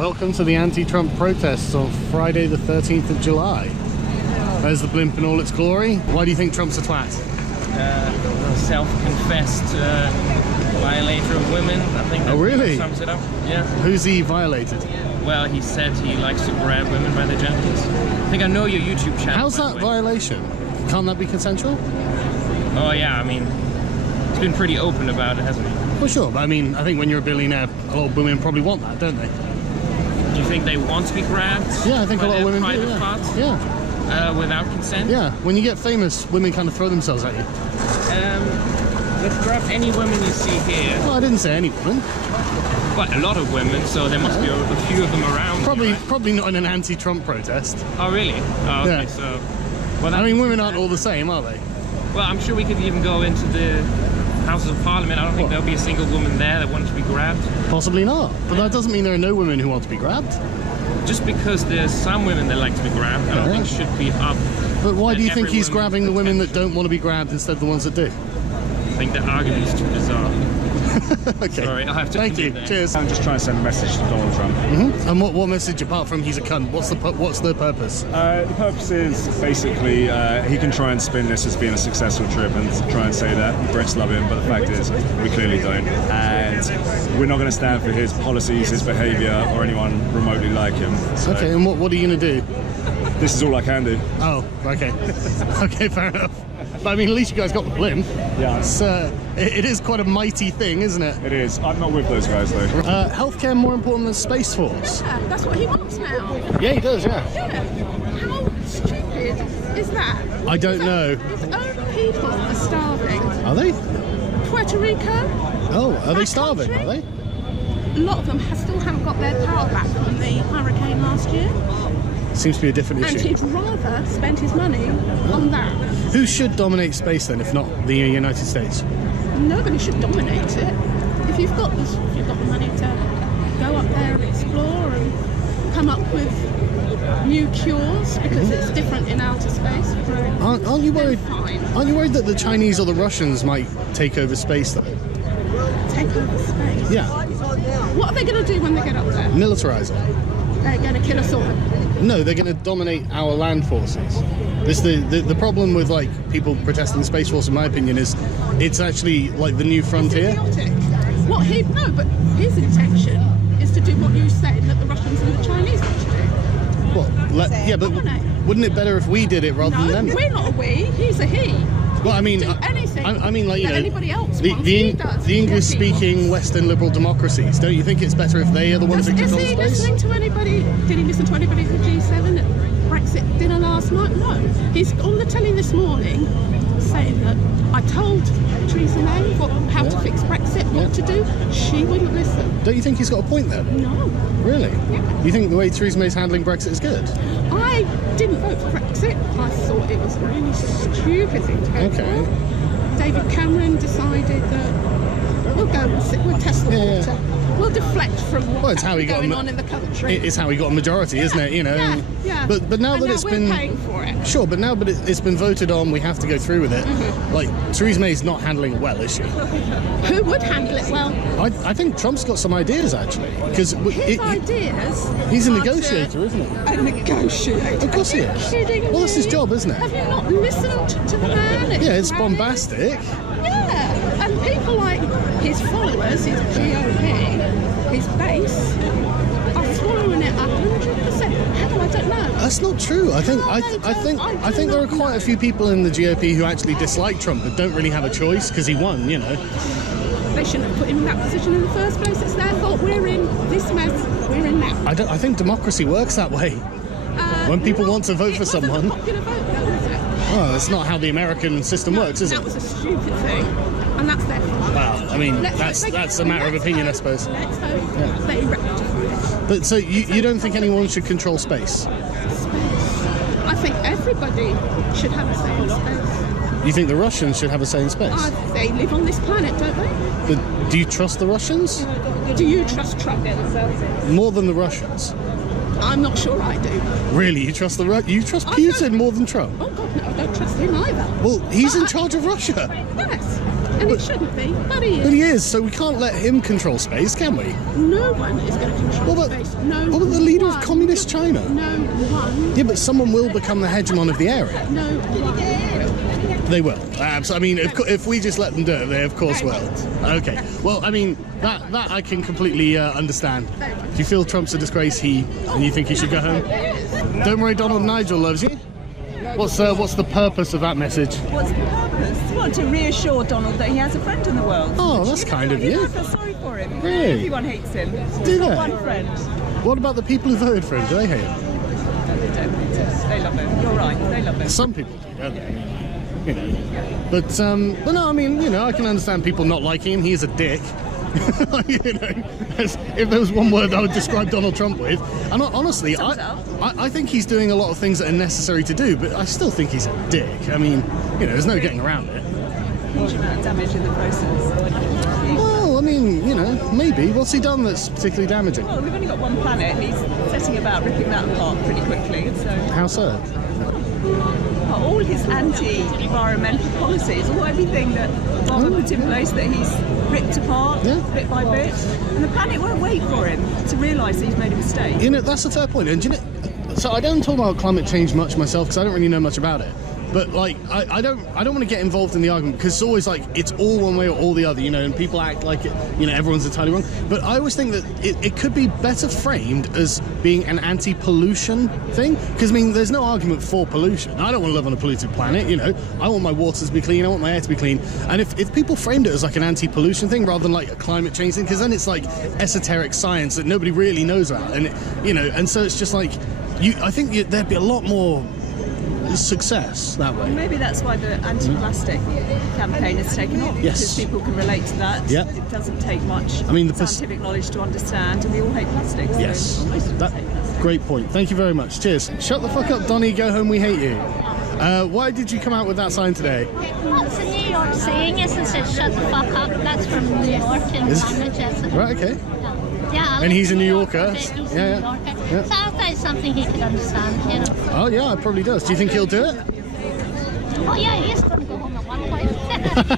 Welcome to the anti-Trump protests of Friday the 13th of July. There's the blimp in all its glory. Why do you think Trump's a twat? Self-confessed violator of women, I think. Oh, really? Sums it up. Yeah. Who's he violated? Well, he said he likes to grab women by their genitals. I think I know your YouTube channel. How's that violation? Can't that be consensual? Oh yeah, I mean, he's been pretty open about it, hasn't he? Well, sure, but I mean, I think when you're a billionaire, a lot of women probably want that, don't they? Do you think they want to be grabbed? Yeah, I think a lot of women do, yeah. Parts? Yeah. Without consent? Yeah, when you get famous, women kind of throw themselves at you. Let's grab any women you see here. Well, I didn't say any women. Quite a lot of women, so there must be a few of them around. Probably not in an anti-Trump protest. Oh, really? Oh, okay, yeah. so... Well, I mean, women aren't all the same, are they? Well, I'm sure we could even go into the Houses of Parliament. I don't think there'll be a single woman there that wants to be grabbed. Possibly not. But that doesn't mean there are no women who want to be grabbed. Just because there's some women that like to be grabbed, I don't think should be up. But why do you think he's grabbing the women that don't want to be grabbed instead of the ones that do? I think the argument is too bizarre. Okay. Sorry, I'll have to. Thank you. Cheers. I'm just trying to send a message to Donald Trump. And what message apart from he's a cunt? What's the purpose? The purpose is basically he can try and spin this as being a successful trip and try and say that Brits love him, but the fact is we clearly don't, and we're not going to stand for his policies, his behaviour, or anyone remotely like him. So okay, and what are you going to do? This is all I can do. Oh, okay. Okay, fair enough. But I mean, at least you guys got the blimp. Yeah. It is quite a mighty thing, isn't it? It is. I'm not with those guys, though. Healthcare more important than Space Force? Yeah, that's what he wants now. Yeah, he does, yeah. Yeah. How stupid is that? I don't know. His own people are starving. Are they? Puerto Rico. Oh, are they starving, country? are they? A lot of them still haven't got their power back from the hurricane last year. Seems to be a different And issue. he'd rather spend his money on that. Who should dominate space then, if not the United States? Nobody should dominate it. If you've got the money to go up there and explore and come up with new cures, because it's different in outer space. Aren't you worried? Fine. Aren't you worried that the Chinese or the Russians might take over space though? Take over space? Yeah. What are they going to do when they get up there? Militarize it. They're going to kill us all. No, they're going to dominate our land forces. The problem with like people protesting the Space Force, in my opinion, is it's actually like the new frontier. But his intention is to do what you said that the Russians and the Chinese want to do. What? Yeah, but wouldn't it better if we did it rather than them? No, we're not a we. He's a he. Well, I mean, anything I mean, like, you know, anybody else the wants, he does. the English-speaking Western liberal democracies. Don't you think it's better if they are the ones that control space? Is he listening to anybody? Did he listen to anybody at the G7 at Brexit dinner last night? No. He's on the telly this morning saying that I told Theresa May how to fix Brexit, what to do. She wouldn't listen. Don't you think he's got a point there? No. Really? Yeah. You think the way Theresa May's handling Brexit is good? I didn't vote for Brexit. I thought it was a really stupid thing to go for. David Cameron decided that we'll go and we'll test the water. We'll deflect from what's going on in the country. It's how he got a majority, isn't it? You know. Yeah. But now that it's been paying for it. Sure, but now it's been voted on, we have to go through with it. Like Theresa May's not handling it well, is she? Who would handle it well? I think Trump's got some ideas actually, because ideas. He's a negotiator, isn't he? A negotiator. Of course he is. Kidding well, that's his job, isn't it? Have you not listened to the man? Yeah, it's bombastic. Yeah, and people like his followers, his GOP, his base, are swallowing it 100%. How? I don't know. That's not true. I think there are quite a few people in the GOP who actually dislike Trump but don't really have a choice because he won. You know. They shouldn't have put him in that position in the first place. It's their fault. We're in this mess. We're in now. I think democracy works that way. When people want to vote for someone. It wasn't a popular vote, though, was it? Oh, that's not how the American system works, is it? That was a stupid thing, and that's their fault. Well, I mean, that's a matter of opinion, I suppose. Let's hope they rectify it. But so you don't think anyone should control space? I think everybody should have a say in space. You think the Russians should have a say in space? They live on this planet, don't they? But do you trust the Russians? Do you trust Trump? More than the Russians? I'm not sure I do. Really? You trust you trust Putin more than Trump? Oh God, no, I don't trust him either. Well, he's in charge of Russia. Yes. And it shouldn't be, but he is. But he is, so we can't let him control space, can we? No one is going to control What about, space. No what about the leader one. of communist China? No one. Yeah, but someone will become the hegemon of the area. No one. They will. So, I mean, if we just let them do it, they of course will. Okay. Well, I mean, that I can completely understand. If you feel Trump's a disgrace, and you think he should go home, don't worry, Donald Nigel loves you. What's the purpose of that message? What's the purpose? Well, to reassure Donald that he has a friend in the world. Oh, that's kind of you. I feel sorry for him. Really? Everyone hates him. Do He's they? got one friend. What about the people who voted for him? Do they hate him? They don't hate him. They love him. You're right. They love him. Some people do, don't they? You know. But no, I mean, you know, I can understand people not liking him. He's a dick. You know, if there was one word I would describe Donald Trump with, and honestly, I think he's doing a lot of things that are necessary to do, but I still think he's a dick. I mean, you know, there's no getting around it. Huge amount of damage in the process. Well, I mean, you know, maybe. What's he done that's particularly damaging? Well, we've only got one planet, and he's setting about ripping that apart pretty quickly. So, How so? all his anti-environmental policies, all everything that Obama put in place, that he's ripped apart bit by bit, and the planet won't wait for him to realise that he's made a mistake. You know, that's a fair point. And you know, so I don't talk about climate change much myself because I don't really know much about it. But like, I don't want to get involved in the argument because it's always like it's all one way or all the other, you know, and people act like it, you know, everyone's entirely wrong. But I always think that it could be better framed as being an anti-pollution thing, because I mean, there's no argument for pollution. I don't want to live on a polluted planet, you know. I want my water to be clean, I want my air to be clean. And if people framed it as like an anti-pollution thing rather than like a climate change thing, because then it's like esoteric science that nobody really knows about, and you know, and so it's just like I think there'd be a lot more success that way. Maybe that's why the anti-plastic campaign has taken off. Yes. Because people can relate to that. Yeah. It doesn't take much scientific knowledge to understand, and we all hate plastic. So Yes. most of us hate plastic. Great point. Thank you very much. Cheers. Shut the fuck up, Donnie. Go home. We hate you. Why did you come out with that sign today? Well, it's a New York saying, isn't it? Shut the fuck up. That's from New York in Massachusetts. Right. Okay. Yeah. And he's a New Yorker. He's a New Yeah. Yorker. So I thought it's something he could understand, you know. Oh yeah, it probably does. Do you think he'll do it? Oh yeah, he's going to go home at one point.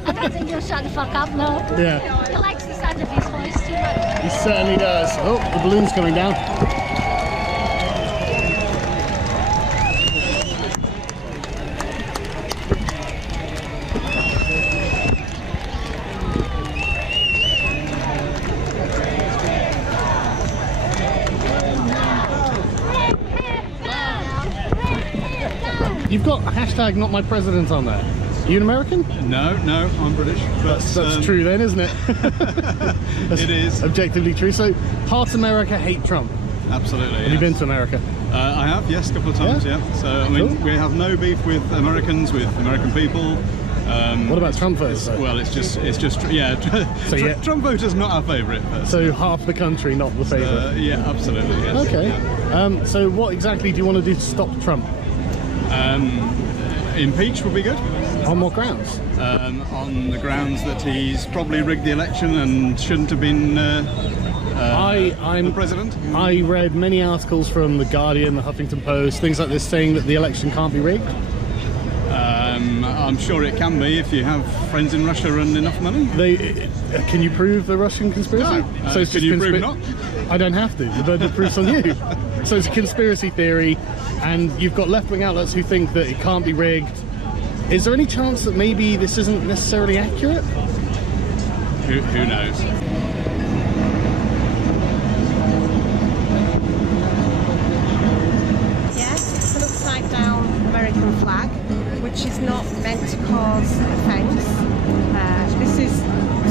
I don't think he'll shut the fuck up, no. Yeah. He likes the sound of his voice too much. He certainly does. Oh, the balloon's coming down. You've got hashtag not my president on there. Are you an American? No, I'm British. But, That's true then, isn't it? It is. Objectively true. So, part America hate Trump. Absolutely. Have you been to America? I have, yes, a couple of times, yeah. So, I mean, Cool. we have no beef with Americans, with American people. What about Trump voters? though? Well, it's just, yeah. So, yeah. Trump voters not our favourite. So half the country, not the favourite. Yeah, absolutely, yes. Okay. Yeah. So what exactly do you want to do to stop Trump? Impeach would be good. On what grounds? On the grounds that he's probably rigged the election and shouldn't have been I'm the president. I read many articles from The Guardian, The Huffington Post, things like this, saying that the election can't be rigged. I'm sure it can be if you have friends in Russia and enough money. Can you prove the Russian conspiracy? No. it's Can just you prove not? I don't have to. The burden of proof's on you. So it's a conspiracy theory, and you've got left-wing outlets who think that it can't be rigged. Is there any chance that maybe this isn't necessarily accurate? Who knows? Yes, it's an upside-down American flag, which is not meant to cause offence. This is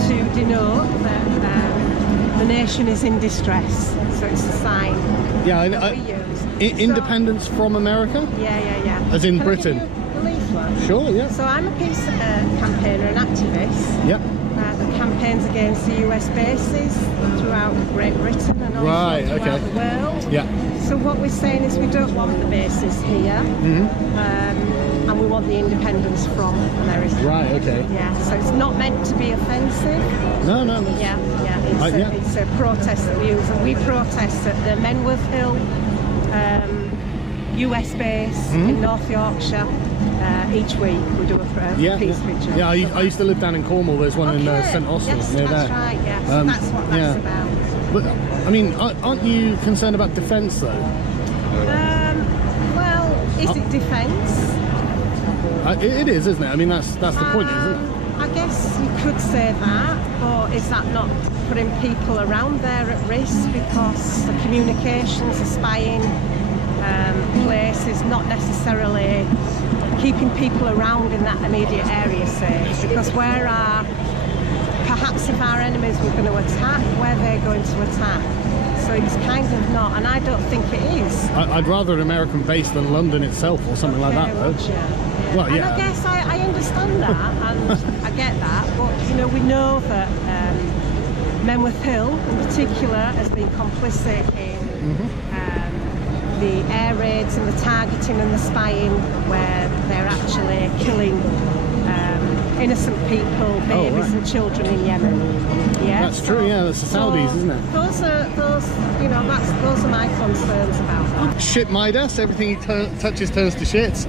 to denote that the nation is in distress, so it's a sign that we use. Independence from America? Yeah. As in Can Britain? I give you the leaflet? Sure, yeah. So I'm a peace campaigner and activist Yep. that campaigns against the US bases throughout Great Britain and also throughout the world. Yeah. So what we're saying is we don't want the bases here, and we want the independence from America. Right, okay. Yeah, so it's not meant to be offensive. No. Yeah. It's a protest that we use, and we protest at the Menworth Hill US base in North Yorkshire. Each week we do a peace vigil. Yeah, I used to live down in Cornwall. There's one in St Austell, yes, near that's there. right, yes. That's what that's about. But, I mean, aren't you concerned about defence, though? Well, is it defence? It is, isn't it? I mean, that's the point, isn't it? I guess you could say that, but is that not putting people around there at risk because the communications, the spying place is not necessarily keeping people around in that immediate area safe? Because perhaps if our enemies were going to attack, where they're going to attack. So it's kind of not, and I don't think it is. I'd rather an American base than London itself or something like that, though. Well, and I guess I understand that, and I get that, but you know, we know that Menwith Hill in particular has been complicit in the air raids and the targeting and the spying, where they're actually killing innocent people, babies and children in Yemen. Yeah, that's true. Yeah, that's the Saudis, isn't it? Those are my concerns about that. Shit Midas, everything he touches turns to shit.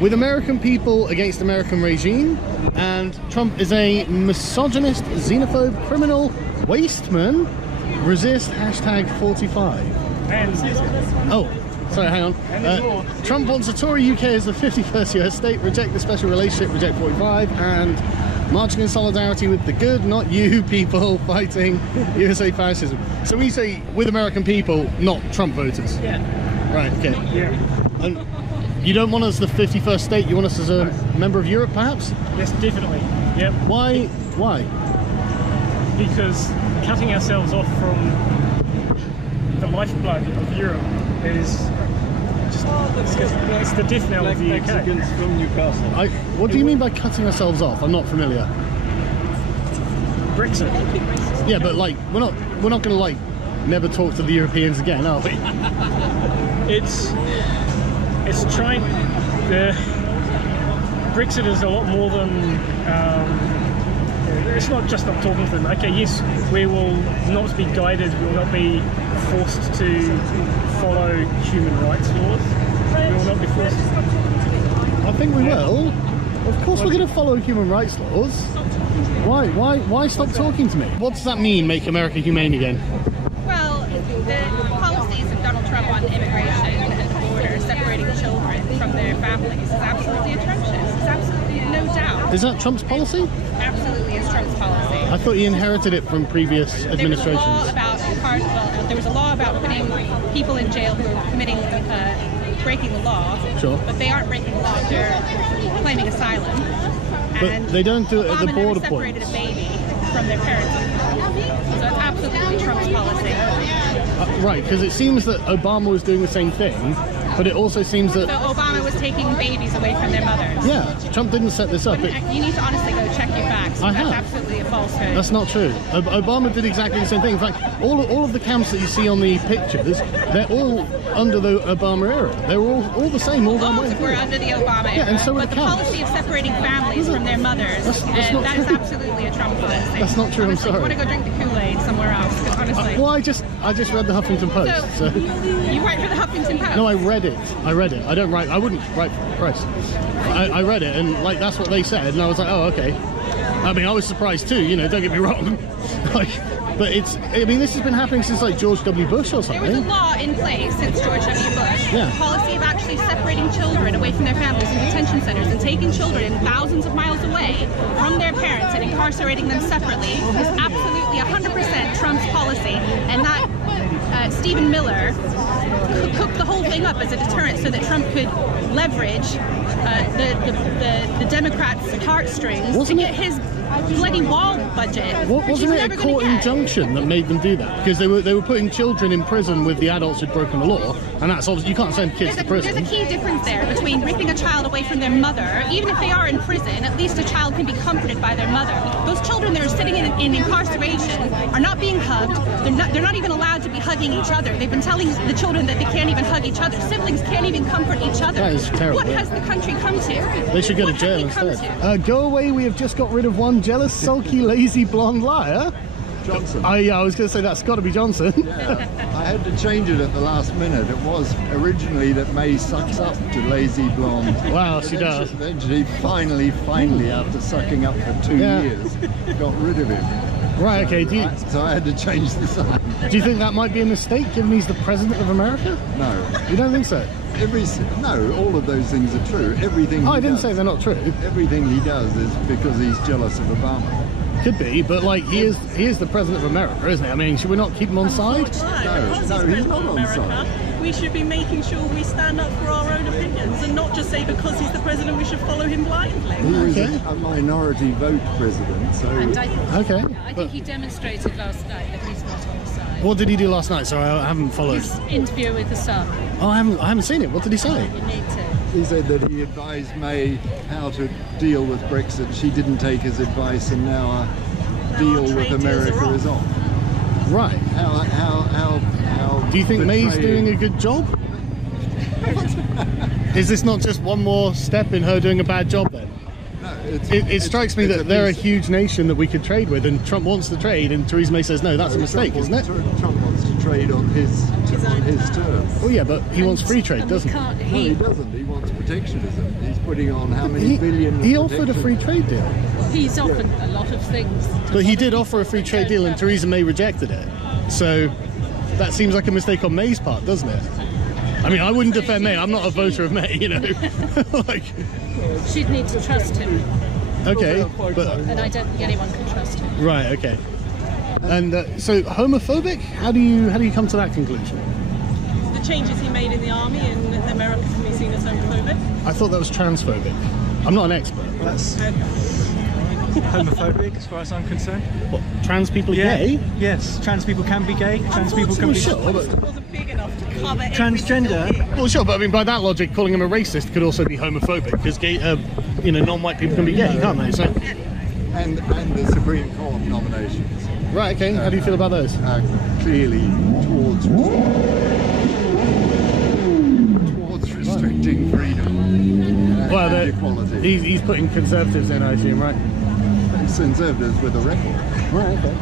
With American people against American regime, and Trump is a misogynist, xenophobe, criminal, wasteman. Resist #45. Oh, sorry, hang on. Trump wants to tour UK as the 51st US state, reject the special relationship, reject 45, and marching in solidarity with the good, not you people fighting USA fascism. So we say with American people, not Trump voters. Yeah. Right, okay. Yeah. And you don't want us the 51st state, you want us as a member of Europe, perhaps? Yes, definitely. Yep. Why? Because cutting ourselves off from the lifeblood of Europe is just, it's the death knell of the UK. Mexicans from Newcastle. What do you mean by cutting ourselves off? I'm not familiar. Brexit. Yeah, but like we're not going to like never talk to the Europeans again, are we? It's trying. Brexit is a lot more than. It's not just not talking to them. Okay, yes, we will not be guided. We will not be forced to follow human rights laws. We will not be forced. I think we will. Of course, we're going to follow human rights laws. Why stop talking to me? What does that mean? Make America humane again? Well, the policies of Donald Trump on immigration and borders separating children from their families is absolutely atrocious. It's absolutely no doubt. Is that Trump's policy? Absolutely is Trump's policy. I thought he inherited it from previous administrations. There was a law about putting people in jail who are committing, breaking the law. Sure. But they aren't breaking the law. They're claiming asylum. But they don't do it at the border Obama never separated points. a baby from their parents. So it's absolutely Trump's policy. Right, because it seems that Obama was doing the same thing, but it also seems that... So Obama was taking babies away from their mothers. Yeah, Trump didn't set this up. You need to honestly go check your facts. I That's have. absolutely a falsehood. That's not true. Obama did exactly the same thing. In fact, all of the camps that you see on the pictures, they're all under the Obama era. They were all the same all that way. We're under the Obama era. Yeah, and so were but the the camps. policy of separating families from their mothers, That's not that true. is absolutely a Trump policy. That's not true, I'm Honestly, sorry. You want to go drink the Kool-Aid somewhere else, 'cause honestly. Well, I just read the Huffington Post. So, you write for the Huffington Post? No, I read it. I don't write. I wouldn't write for the press. I read it, and like that's what they said, and I was like, oh, okay. I mean, I was surprised too. You know, don't get me wrong. But it's. I mean, this has been happening since like George W. Bush or There was a something. law in place since George W. Bush. Yeah. The policy of actually separating children away from their families in detention centers and taking children thousands of miles away from their parents and incarcerating them separately is absolutely 100% Trump's policy. And that Stephen Miller cooked the whole thing up as a deterrent so that Trump could leverage the Democrats' heartstrings to get his bloody wall budget. Wasn't which he's it never a gonna court get. injunction that made them do that? Because they were putting children in prison with the adults who'd broken the law, and that's obviously you can't send kids to prison. There's a key difference there between ripping a child away from their mother. Even if they are in prison, at least a child can be comforted by their mother. Those children that are sitting in incarceration are not being hugged. They're not even allowed to be hugging each other. They've been telling the children that they can't even hug each other. Siblings can't even comfort each other. That is terrible. What has the country come to? They should go to jail instead. Go away, we have just got rid of one jealous, sulky, lazy blonde liar. Johnson. I was going to say that's got to be Johnson. Yeah. I had to change it at the last minute. It was originally that May sucks up to lazy blonde. Wow, she does. Then she finally, after sucking up for 2 years, got rid of him. Right, okay. So I had to change the sign. Do you think that might be a mistake, given he's the president of America? No. You don't think so? No, all of those things are true. Everything. I didn't say they're not true. Everything he does is because he's jealous of Obama. Could be, but like he is the president of America, isn't he? I mean, should we not keep him on side? No, he's not on side. We should be making sure we stand up for our own opinions and not just say because he's the president we should follow him blindly. He was a minority vote president, so... Okay. I think he demonstrated last night that he's not on the side. What did he do last night? Sorry, I haven't followed. His interview with the Sun. Oh, I haven't seen it. What did he say? You need to. He said that he advised May how to deal with Brexit. She didn't take his advice, and now our deal with America is on. Right. How do you think May's doing a good job? Is this not just one more step in her doing a bad job then? No, it strikes me that they're a huge nation that we could trade with, and Trump wants to trade, and Theresa May says no, that's a mistake, isn't it? Trump wants to trade on his terms. Oh yeah, but he wants free trade, doesn't he? No, he doesn't. He wants protectionism. He's putting on how many billion... He offered a free trade deal. He's offered a lot of things. But he did offer a free trade deal, and Theresa May rejected it. So that seems like a mistake on May's part, doesn't it? I mean, I wouldn't defend May. I'm not a voter of May, you know. She'd need to trust him. Okay, but and I don't think anyone can trust him. Right. Okay. And so homophobic? How do you come to that conclusion? The changes he made in the army in America can be seen as homophobic. I thought that was transphobic. I'm not an expert. Well, that's homophobic as far as I'm concerned. What, trans people are gay? Yes, trans people can be gay. Trans people can be... Sure, but... wasn't big enough to cover transgender. Well, sure, but I mean, by that logic, calling him a racist could also be homophobic because gay, non-white people can be gay, can't they? So... And the Supreme Court nominations. Right. Okay. How do you feel about those? Clearly towards restricting freedom. Well, and equality. He's putting conservatives in, I assume, right? Conservatives with a record. Right, okay.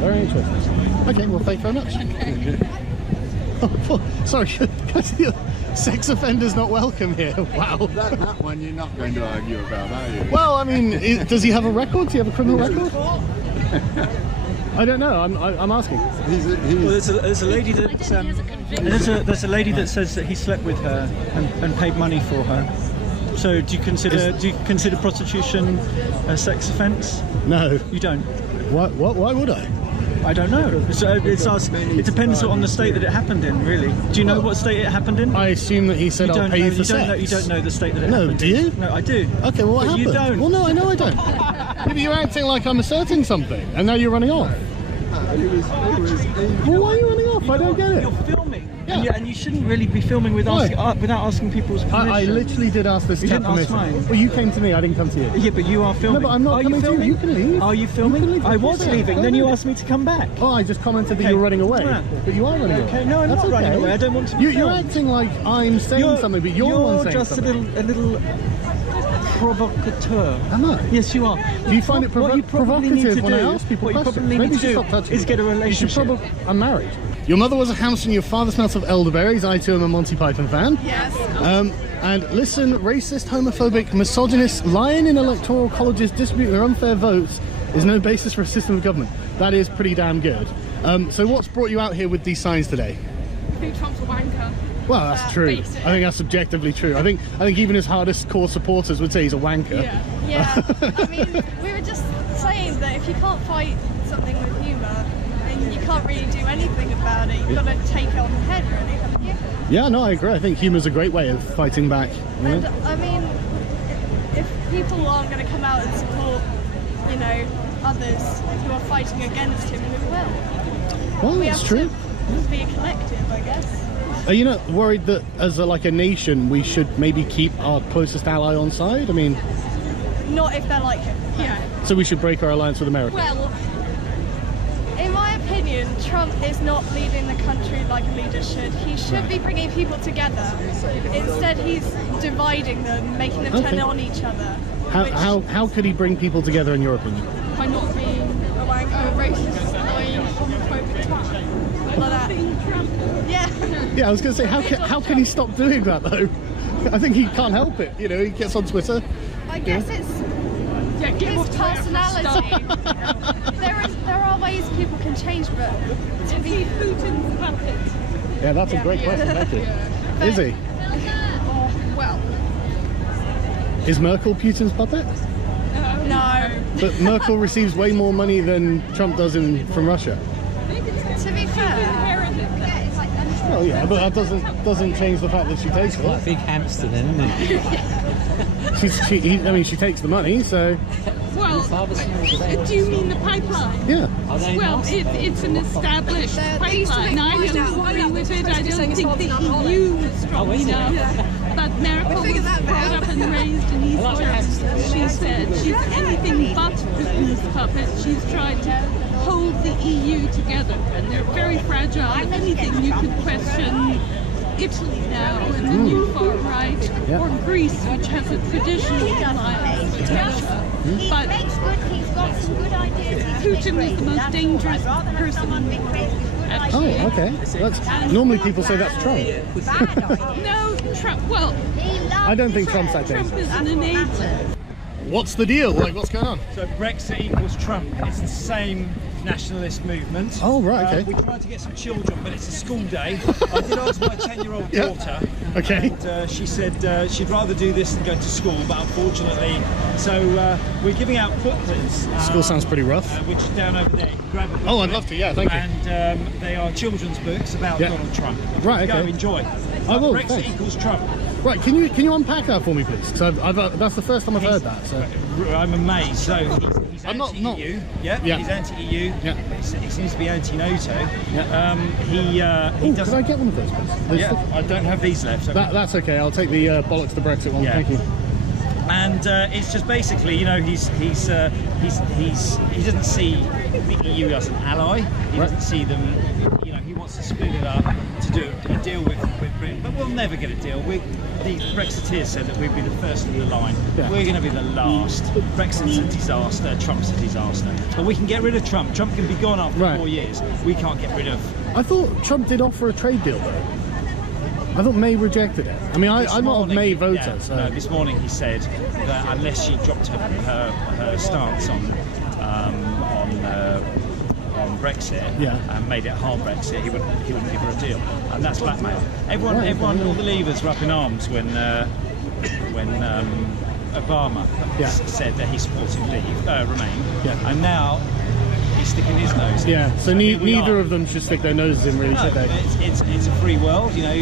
Very interesting. Okay, well, thank you very much. Oh, sorry, sex offenders not welcome here. Wow. That one you're not going to argue about, are you? Well, I mean, does he have a record? Does he have a criminal record? I don't know. I'm asking. Well, there's a lady that there's a lady that says that he slept with her and paid money for her. So do you consider prostitution a sex offence? No. You don't? Why would I? I don't know. So it depends on the state that it happened in, really. Do you know what state it happened in? I assume that he said I'll pay you for sex. You don't know the state that it happened in. No, do you? No, I do. Okay, well, what happened? You don't. Well, no, I know I don't. Maybe you're acting like I'm asserting something, and now you're running off. Well, why are you running off? I don't get it. You're filming. Yeah. And you shouldn't really be filming without asking people's permission. I literally did ask this chap permission. Well, you came to me, I didn't come to you. Yeah, but you are filming. No, but I'm not coming to you. You can leave. Are you filming? I was leaving, then you asked me to come back. Oh, I just commented that you were running away. But you are running away. Okay, no, I'm not running away. I don't want to be You're acting like I'm saying something, but you're the one saying something. You're just a little provocateur. Am I? Yes, you are. Do you find it provocative when I ask people questions? What you probably need to do is get a relationship. I'm married. Your mother was a house and your father smelt of elderberries. I too am a Monty Python fan. Yes. And listen, racist, homophobic, misogynist, lying in electoral colleges, distributing their unfair votes is no basis for a system of government. That is pretty damn good. So what's brought you out here with these signs today? I think Trump's a wanker. Well, that's true. Basically. I think that's subjectively true. I think even his hardest core supporters would say he's a wanker. Yeah. I mean, we were just saying that if you can't fight something with humour, then you can't really do anything about it. You've got to take it on the head, really, haven't you? Yeah, no, I agree. I think humour's a great way of fighting back. You know? And I mean, if people aren't going to come out and support, others who are fighting against him, who will? Well, that's true. To be a collective, I guess. Are you not worried that as a nation we should maybe keep our closest ally on side? I mean, not if they're like him. Yeah. So we should break our alliance with America? Well, in my opinion, Trump is not leading the country like a leader should. He should be bringing people together. Instead, he's dividing them, making them turn on each other. How could he bring people together, in your opinion? By not being a wanker, racist. Like that. Yeah. Yeah, I was going to say, how can he stop doing that though? I think he can't help it. You know, he gets on Twitter. I guess it's his personality. there are ways people can change, but to be Putin's puppet. Yeah, that's a great question. Thank you. But- Is he? Well, Is Merkel Putin's puppet? no. But Merkel receives way more money than Trump does from Russia. To be fair. Oh yeah, but that doesn't change the fact that she takes it. Big hamster then, isn't it? I mean, she takes the money, so. Well, do you mean the pipeline? Yeah. Well, it's an established pipeline. I don't agree with it. I don't think the EU was strong enough. But Merkel was brought up and raised in East Germany. She said she's anything but Putin's puppet. She's tried to hold the EU together, and they're very fragile. If anything, you could question Italy now and the new far right, or Greece, which has a traditional alliance with Russia. But Putin is the most dangerous person in the world. Actually. Oh, okay. Normally people say that's Trump. No, Trump. Well, I don't think Trump's that Trump dangerous. is an enabler. What's the deal? Like, what's going on? So Brexit equals Trump. It's the same nationalist movement. Oh, right, okay. We tried to get some children, but it's a school day. I did ask my 10-year-old Yeah. daughter. Okay. And she said she'd rather do this than go to school, but unfortunately, so we're giving out booklets. School sounds pretty rough. Which is down over there. You can grab a booklet. Oh, I'd love to, yeah, thank you. And they are children's books about Yeah. Donald Trump. Right, Go, okay. enjoy. I will, Brexit thanks. equals Trump. Right, can you unpack that for me, please? Because that's the first time I've heard that. So. I'm amazed. So he's I'm not- anti-EU. Yeah. Yeah. He's anti-EU. Yeah. He seems to be anti-NATO. Yeah. He Ooh, does. could I get one of those, please? Yeah. I don't have these left. So That's okay. I'll take the bollocks to Brexit one. Yeah. Thank you. And it's just basically, you know, he doesn't see the EU as an ally. He doesn't see them. You know, he wants to split it up to do a deal with Britain, but we'll never get a deal. The Brexiteers said that we'd be the first in the line. Yeah. We're going to be the last. Brexit's a disaster. Trump's a disaster. But we can get rid of Trump. Trump can be gone after Right. 4 years. We can't get rid of. I thought Trump did offer a trade deal, though. I thought May rejected it. I mean, I'm not a May voter, Yeah, so. no, this morning he said that unless she dropped her stance on Brexit and made it a hard Brexit, he wouldn't give her a deal, and that's blackmail. Everyone, all the leaders were up in arms when Obama said that he supported Remain, and now he's sticking his nose in. Yeah, so here we neither are. of them should stick their noses in, really, No, should they? it's a free world, you know.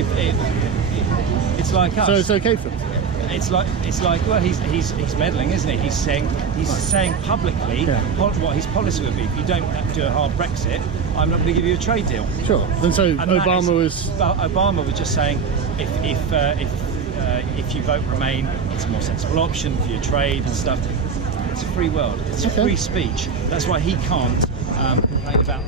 It's like us. So it's okay for them. It's like well, he's meddling, isn't he? He's saying publicly what his policy would be. If you don't do a hard Brexit, I'm not going to give you a trade deal. Sure. And so Obama was just saying if you vote Remain, it's a more sensible option for your trade and stuff. It's a free world. It's free speech. That's why he can't complain about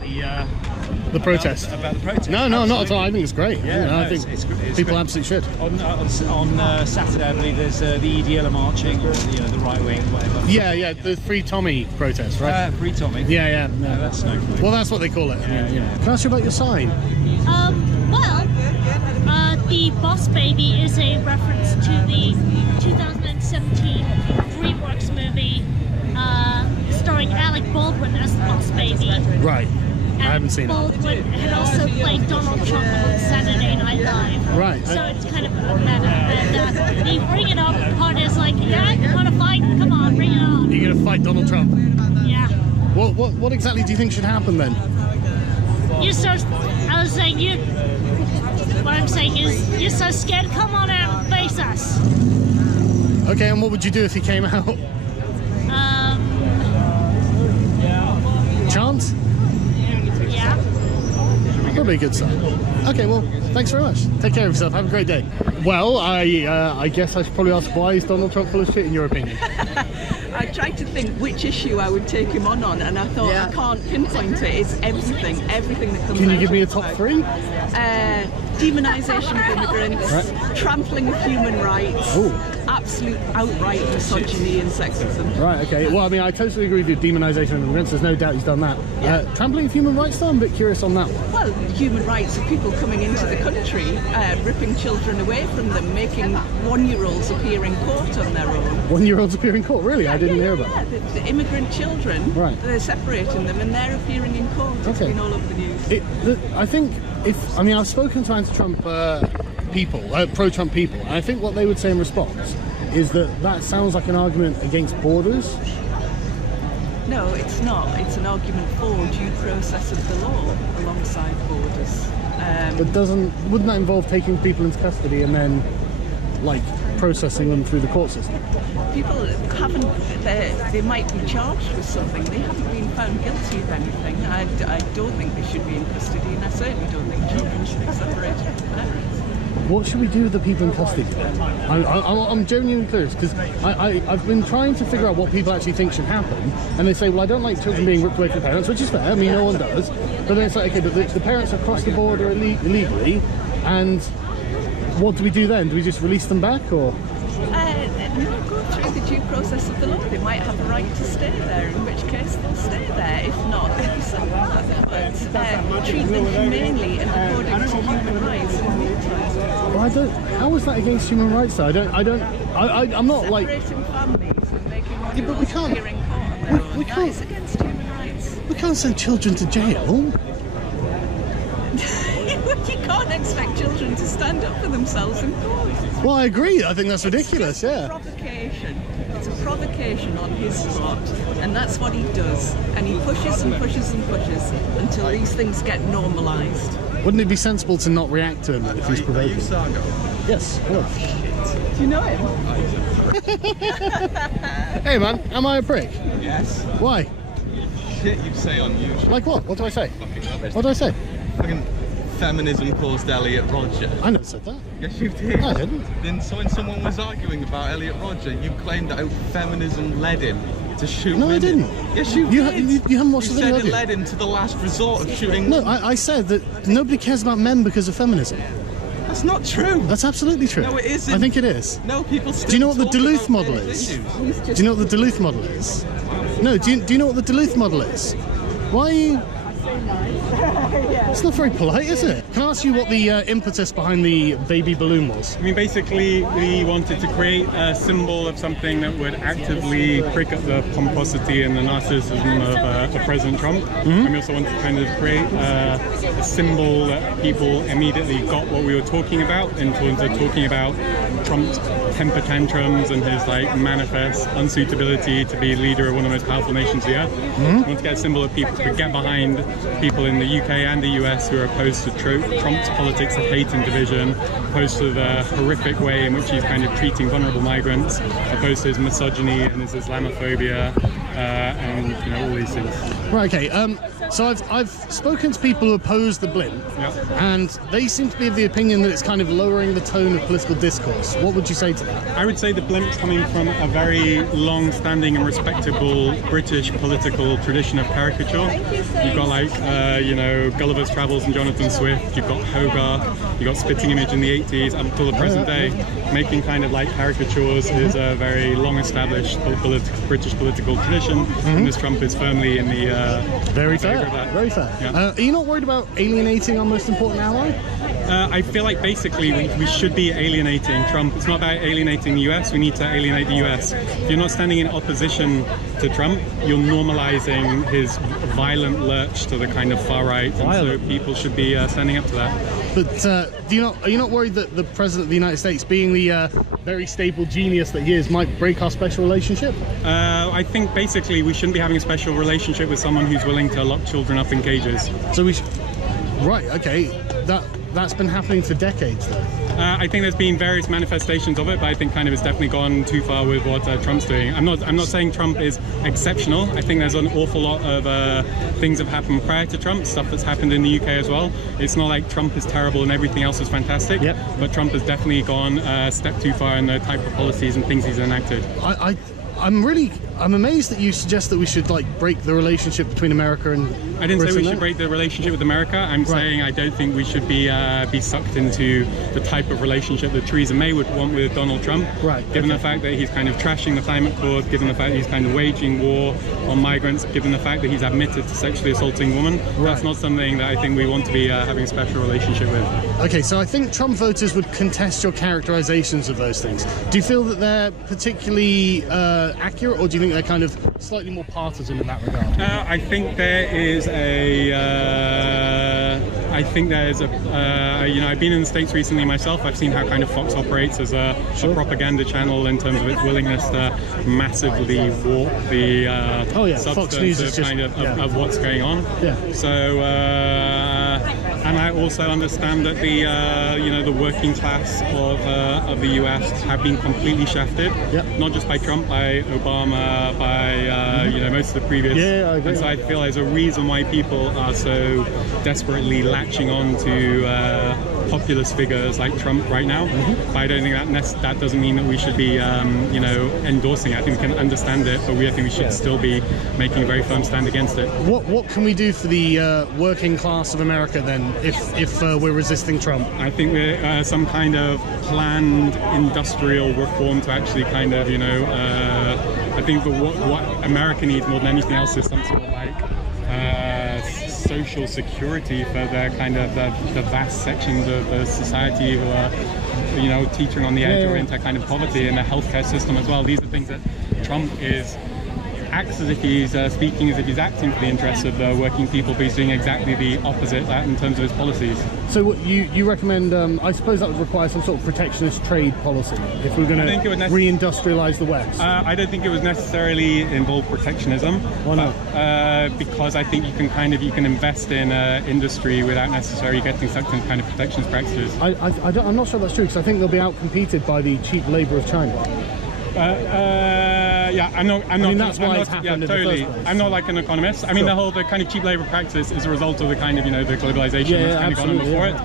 the protest. About the protest. No, not at all. I think it's great. Yeah, You know, no, I think it's people great. absolutely should. On Saturday, I believe there's the EDL are marching, or the right wing, whatever. Yeah, the Free Tommy protest, right? Free Tommy. Yeah. No, that's no clue. Well, that's what they call it. I mean, yeah. Can I ask you about your sign? The Boss Baby is a reference to the 2017 DreamWorks movie starring Alec Baldwin as the Boss Baby. Right. I haven't seen it. Baldwin had also played Donald Trump on Saturday Night Live. Right. So it's kind of a meta. And they bring it up. Part is like, yeah, you want to fight? Come on, bring it on. You're going to fight Donald Trump? Yeah. What exactly do you think should happen then? What I'm saying is, you're so scared, come on out and face us. Okay, and what would you do if he came out? Chant? Yeah. Probably a good sign. Okay, well, thanks very much. Take care of yourself. Have a great day. Well, I guess I should probably ask, why is Donald Trump full of shit in your opinion? I tried to think which issue I would take him on, and I thought I can't pinpoint it. It's everything that comes. Can you out give me a of top his three? Demonisation of immigrants, trampling of human rights, absolute outright misogyny and sexism. Right, okay. Well, I mean, I totally agree with the demonisation of immigrants. There's no doubt he's done that. Trampling of human rights, though, I'm a bit curious on that one. Well, human rights of people coming into the country, ripping children away from them, making one-year-olds appear in court on their own. One-year-olds appear in court? Really? I didn't hear about that. The immigrant children, right. They're separating them and they're appearing in court. It's been all over the news. I think I've spoken to anti-Trump people, pro-Trump people, and I think what they would say in response is that sounds like an argument against borders. No, it's not. It's an argument for due process of the law alongside borders. But wouldn't that involve taking people into custody and then, like, processing them through the court system? People they might be charged with something. They haven't been found guilty of anything. I don't think they should be in custody, and I certainly don't think children should be separated from parents. What should we do with the people in custody? I'm genuinely curious, because I've been trying to figure out what people actually think should happen, and they say, well, I don't like children being ripped away from parents, which is fair, I mean, no one does, but then it's like, okay, but the parents have crossed the border illegally, and what do we do then? Do we just release them back, or? No, go through the due process of the law. They might have a right to stay there, in which case they'll stay there. If not, they'll be sent back. But treat them humanely and according to human rights in the meantime. Well, how is that against human rights, though? I'm not like... Separating families and making one but we can't... We can't... It's against human rights. We can't send children to jail. You can't expect children to stand up for themselves in court. Well, I agree. I think that's ridiculous, yeah. Provocation. It's a provocation on his part, and that's what he does. And he pushes and pushes and pushes until these things get normalised. Wouldn't it be sensible to not react to him then, if he's provoking? Are you Sargon? Yes, hello. Do you know him? Hey man, am I a prick? Yes. Why? Shit you say on YouTube. Like what? What do I say? What do I say? Fucking feminism caused Elliot Rodger. I never said that. Yes, you did. No, I didn't. Then when someone was arguing about Elliot Rodger, you claimed that feminism led him to shoot women. No, I didn't. Yes, you did. You haven't watched the video, You have said you? it led him to the last resort of shooting. No, I said that nobody cares about men because of feminism. That's not true. That's absolutely true. No, it isn't. I think it is. No, people still Do you know what the talk Duluth about model those is? issues. Do you know what the Duluth model is? No, do you know what the Duluth model is? Why are you... It's not very polite, is it? Can I ask you what the impetus behind the baby balloon was? I mean, basically, we wanted to create a symbol of something that would actively prick up the pomposity and the narcissism of President Trump. Mm-hmm. And we also wanted to kind of create a symbol that people immediately got what we were talking about in terms of talking about Trump's temper tantrums and his manifest unsuitability to be leader of one of the most powerful nations of the earth. Mm-hmm. We want to get a symbol of people to get behind people in the UK and the US who are opposed to Trump's politics of hate and division, opposed to the horrific way in which he's kind of treating vulnerable migrants, opposed to his misogyny and his Islamophobia, and all these things. Right, okay. So I've spoken to people who oppose the blimp, and they seem to be of the opinion that it's kind of lowering the tone of political discourse. What would you say to that? I would say the blimp's coming from a very long-standing and respectable British political tradition of caricature. You've got Gulliver's Travels and Jonathan Swift, you've got Hogarth, you've got Spitting Image in the 80s up until the present day. Making kind of caricatures is a very long-established British political tradition, and this Trump is firmly in the very fair. Very fair. Yeah. Are you not worried about alienating our most important ally? I feel like basically we should be alienating Trump. It's not about alienating the US, we need to alienate the US. If you're not standing in opposition to Trump, you're normalizing his violent lurch to the kind of far right, and so people should be standing up to that. But are you not worried that the President of the United States, being the very stable genius that he is, might break our special relationship? I think basically we shouldn't be having a special relationship with someone who's willing to lock children up in cages. So we right, okay. That's been happening for decades, though. I think there's been various manifestations of it, but I think kind of it's definitely gone too far with what Trump's doing. I'm not saying Trump is exceptional. I think there's an awful lot of things that have happened prior to Trump, stuff that's happened in the UK as well. It's not like Trump is terrible and everything else is fantastic, but Trump has definitely gone a step too far in the type of policies and things he's enacted. I'm amazed that you suggest that we should break the relationship between America and I didn't say we Britain should then? break the relationship with America. I'm saying I don't think we should be sucked into the type of relationship that Theresa May would want with Donald Trump. Right. Given the fact that he's kind of trashing the climate cause, given the fact that he's kind of waging war on migrants, given the fact that he's admitted to sexually assaulting women, that's not something that I think we want to be having a special relationship with. Okay, so I think Trump voters would contest your characterizations of those things. Do you feel that they're particularly accurate, or do you think they're kind of slightly more partisan in that regard? I think there is you know, I've been in the States recently myself. I've seen how kind of Fox operates as a propaganda channel in terms of its willingness to massively warp the substance of what's going on. Yeah. So, and I also understand that the working class of the US have been completely shafted. Yep. Not just by Trump, by Obama, by most of the previous. Yeah, I agree. And so I feel there's a reason why people are so desperately latching on to populist figures like Trump right now. But I don't think that doesn't mean that we should be endorsing it. I think we can understand it, but I think we should still be making a very firm stand against it. What can we do for the working class of America then, if we're resisting Trump? I think we're some kind of planned industrial reform to actually kind of I think that what America needs more than anything else is some sort of like social security for the kind of the vast sections of the society who are teetering on the edge or into kind of poverty, and the healthcare system as well. These are things that Trump acts as if he's speaking as if he's acting for the interests of working people, but he's doing exactly the opposite of that in terms of his policies. So what you recommend, I suppose that would require some sort of protectionist trade policy if we're going to reindustrialize the West? I don't think it would necessarily involve protectionism. Why not? Because I think you can invest in industry without necessarily getting sucked into kind of protectionist practices. I'm not sure that's true, because I think they'll be outcompeted by the cheap labour of China. I'm not. That's why it's happened in the first place. I'm not like an economist. I mean, the kind of cheap labour practice is a result of the kind of the globalization that's kind of gone on before it.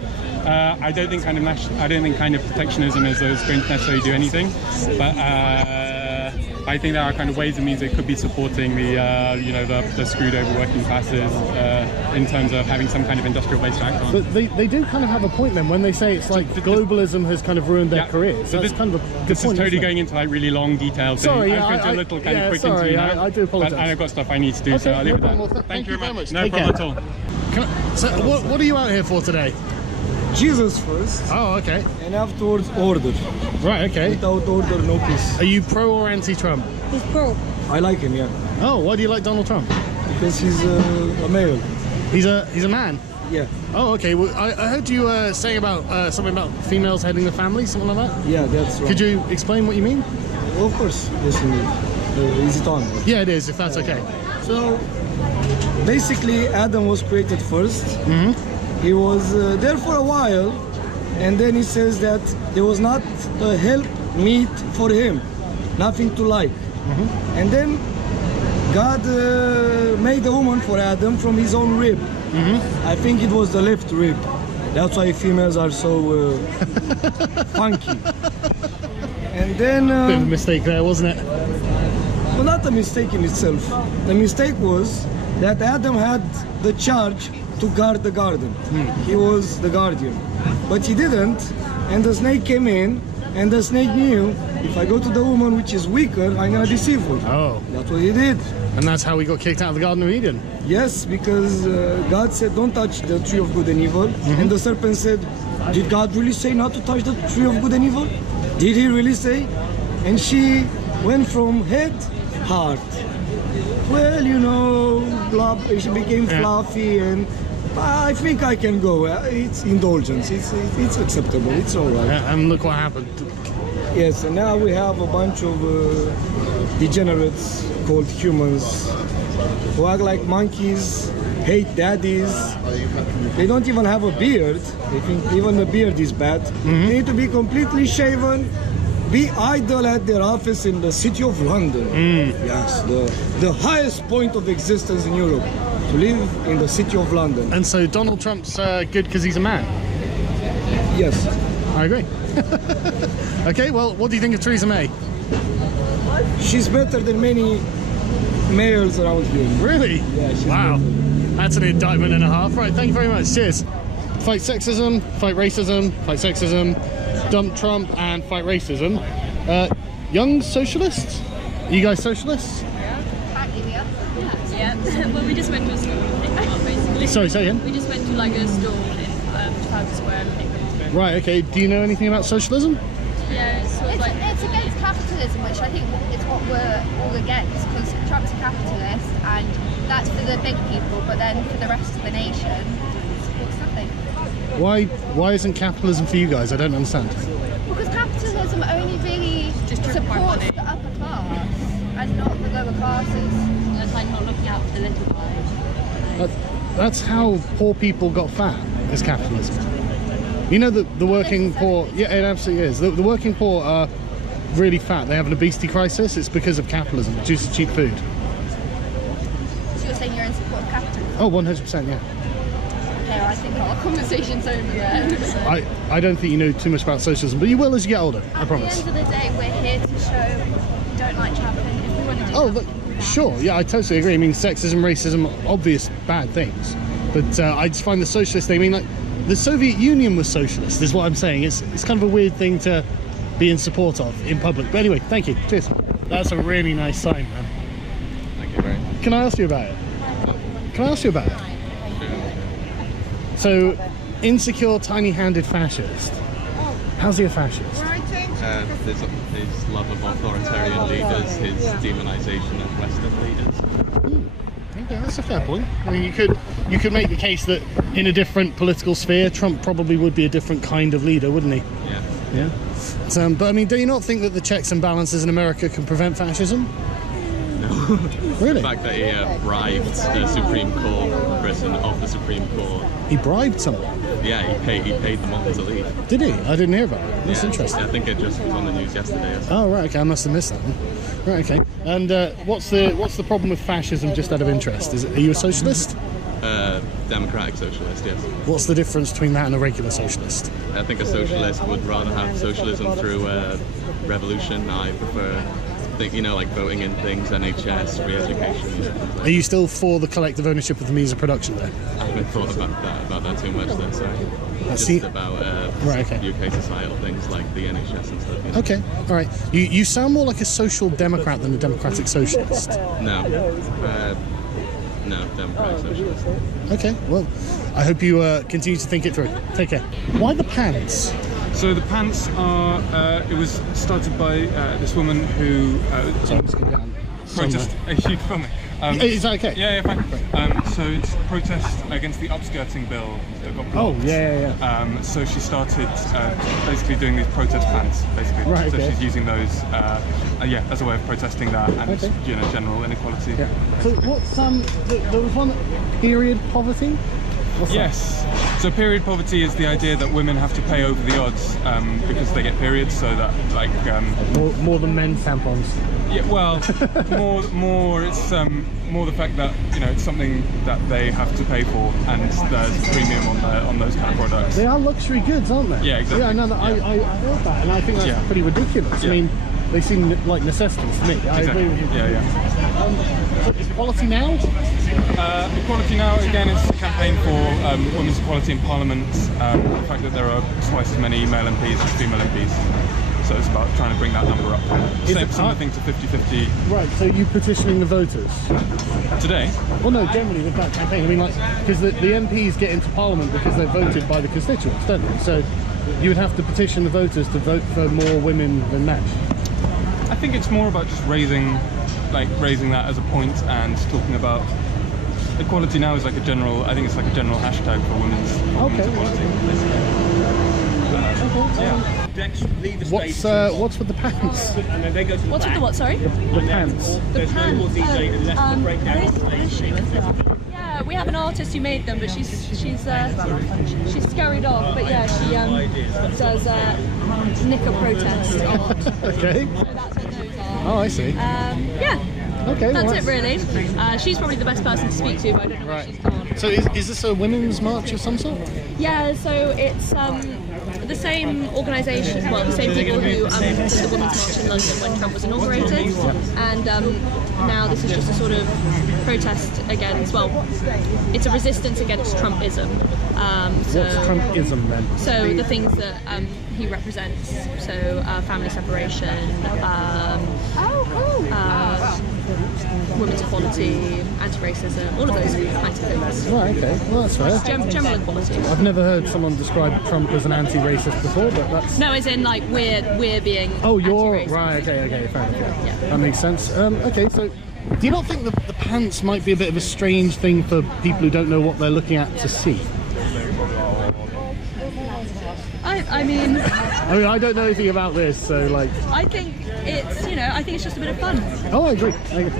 I don't think kind of protectionism is going to necessarily do anything, but I think there are kind of ways and means that it could be supporting the screwed over working classes in terms of having some kind of industrial base to act on. But they do kind of have a point then when they say it's like globalism has kind of ruined their careers. So that's kind of a good this point, is totally isn't it? going into like really long detailed things. Sorry, I was going to do a little kind of quick interview now. I do apologise. But I've got stuff I need to do, so I'll leave it there. Thank you very much. No Take problem care. at all. So what are you out here for today? Jesus first. Oh, okay. And afterwards order. Right, okay. Without order, no peace. Are you pro or anti-Trump? He's pro. I like him, yeah. Oh, why do you like Donald Trump? Because he's a male. He's a man? Yeah. Oh, okay. Well, I heard you saying about something about females heading the family, something like that? Yeah, that's right. Could you explain what you mean? Well, of course. Listen, is it on? Yeah, it is, if that's okay. So, basically, Adam was created first. Mm-hmm. He was there for a while, and then he says that there was not a help meet for him, nothing to like. Mm-hmm. And then God made a woman for Adam from his own rib. Mm-hmm. I think it was the left rib. That's why females are so funky. And then... bit of a mistake there, wasn't it? Well, not a mistake in itself. The mistake was that Adam had the charge to guard the garden. He was the guardian. But he didn't, and the snake came in, and the snake knew, if I go to the woman which is weaker, I'm gonna deceive her. Oh. That's what he did. And that's how we got kicked out of the Garden of Eden? Yes, because God said, don't touch the tree of good and evil. Mm-hmm. And the serpent said, did God really say not to touch the tree of good and evil? Did he really say? And she went from head, heart. Well, blah, she became fluffy, and I think I can go. It's indulgence. It's acceptable. It's all right. And look what happened. Yes, and now we have a bunch of degenerates called humans who act like monkeys, hate daddies. They don't even have a beard. They think even the beard is bad. Mm-hmm. They need to be completely shaven, be idle at their office in the city of London. Yes, the highest point of existence in Europe, to live in the city of London. And so Donald Trump's good because he's a man? Yes. I agree. Okay, well, what do you think of Theresa May? She's better than many males around here. Really? Yeah, she's wow. better. That's an indictment and a half. Right, thank you very much. Cheers. Fight sexism, fight racism, fight sexism, dump Trump, and fight racism. Young socialists? Are you guys socialists? Yeah. Well, we just went to a school in basically. Sorry, say again? We just went to like a stall in Trafalgar Square. Right, okay. Do you know anything about socialism? Yeah, it's sort of like... It's against capitalism, which I think is what we're all against, because Trump's a capitalist, and that's for the big people, but then for the rest of the nation, it's nothing. Why isn't capitalism for you guys? I don't understand. Because capitalism only really supports the upper class, and not the lower classes. That's like not looking out for the little guys. That's how poor people got fat, is capitalism. You know that the working poor, yeah, it absolutely is. The working poor are really fat. They have an obesity crisis. It's because of capitalism. It uses cheap food. So you're saying you're in support of capitalism? Oh, 100%, yeah. Okay, well, I think our conversation's over there. I don't think you know too much about socialism, but you will as you get older, I promise. At the end of the day, we're here to show we don't like Trump, and if we want to do look, sure, yeah, I totally agree. I mean, sexism, racism, obvious bad things. But I just find the socialist thing, I mean, like, the Soviet Union was socialist, is what I'm saying. It's kind of a weird thing to be in support of in public. But anyway, thank you. Cheers. That's a really nice sign, man. Thank you very much. Can I ask you about it? Can I ask you about it? So, insecure, tiny-handed fascist. How's he a fascist? His love of authoritarian leaders, his demonization of Western leaders. Okay, that's a fair point. I mean, you could make the case that in a different political sphere, Trump probably would be a different kind of leader, wouldn't he? Yeah. Yeah. But I mean, do you not think that the checks and balances in America can prevent fascism? No. Really? The fact that he bribed the Supreme Court, President of the Supreme Court. He bribed someone? Yeah, he paid them off to leave. Did he? I didn't hear about it. That's interesting. Yeah, I think it just was on the news yesterday. Or something. Oh, right, okay, I must have missed that one. Right, okay. And what's the problem with fascism, just out of interest? Are you a socialist? Democratic socialist, yes. What's the difference between that and a regular socialist? I think a socialist would rather have socialism through revolution. I prefer, like voting in things, NHS, re-education. Are you still for the collective ownership of the means of production there? I haven't thought about that too much there, sorry. Just about UK societal things like the NHS and stuff. You know? Okay, all right. You sound more like a social democrat than a democratic socialist. No, democratic socialist. Okay, well, I hope you continue to think it through. Take care. Why the pants? So the pants are, it was started by this woman who... Sorry, I'm just going down. Protest, you filming? Is that okay? Yeah, fine. So it's protest against the upskirting bill that got blocked. Oh, yeah. So she started basically doing these protest pants, basically. Right, so okay. she's using those, as a way of protesting that and Okay. General inequality. Yeah. So what's there was one period poverty? What's yes. So period poverty is the idea that women have to pay over the odds because they get periods, so that more than men's tampons. Yeah, well, more it's more the fact that it's something that they have to pay for, and there's a premium on those kind of products. They are luxury goods, aren't they? Yeah, exactly. Yeah, no, I heard that, and I think that's pretty ridiculous. Yeah. I mean, they seem like necessities to me. Exactly. I agree with you. Yeah. So Equality Now? Equality Now, again, it's a campaign for women's equality in Parliament. The fact that there are twice as many male MPs as female MPs. So it's about trying to bring that number up. Similar thing to 50-50. Right, so you petitioning the voters? Today? Well, no, generally with that campaign. I mean, like, because the MPs get into Parliament because they're voted by the constituents, don't they? So you would have to petition the voters to vote for more women than men. I think it's more about just raising that as a point and talking about equality now is like a general. I think it's like a general hashtag for women's equality. What's with the pants? What's with the what? Sorry. The pants. The pants. Yeah, we have an artist who made them, but she's scurried off. But yeah, she does knicker protest art. Okay. So that's what those are. Oh, I see. Yeah. Okay, That's right. it really. She's probably the best person to speak to, but I don't know where she's gone. So is this a women's march of some sort? Yeah, so it's the same organisation, well, the same people who did the Women's March in London when Trump was inaugurated, and now this is just a sort of protest against, well, it's a resistance against Trumpism. So, What's Trumpism then? So the things that he represents, so family separation, women's equality, anti-racism, all of those kinds of things. Right, okay, well that's fair. General equality. I've never heard someone describe Trump as an anti-racist before, but that's... No, as in like we're being. Oh, you're... anti-racist. Right, okay, fair enough, yeah. That makes sense. Okay, so do you not think that the pants might be a bit of a strange thing for people who don't know what they're looking at to see? I mean, I don't know anything about this, so like... I think it's, I think it's just a bit of fun. Oh, I agree. Great,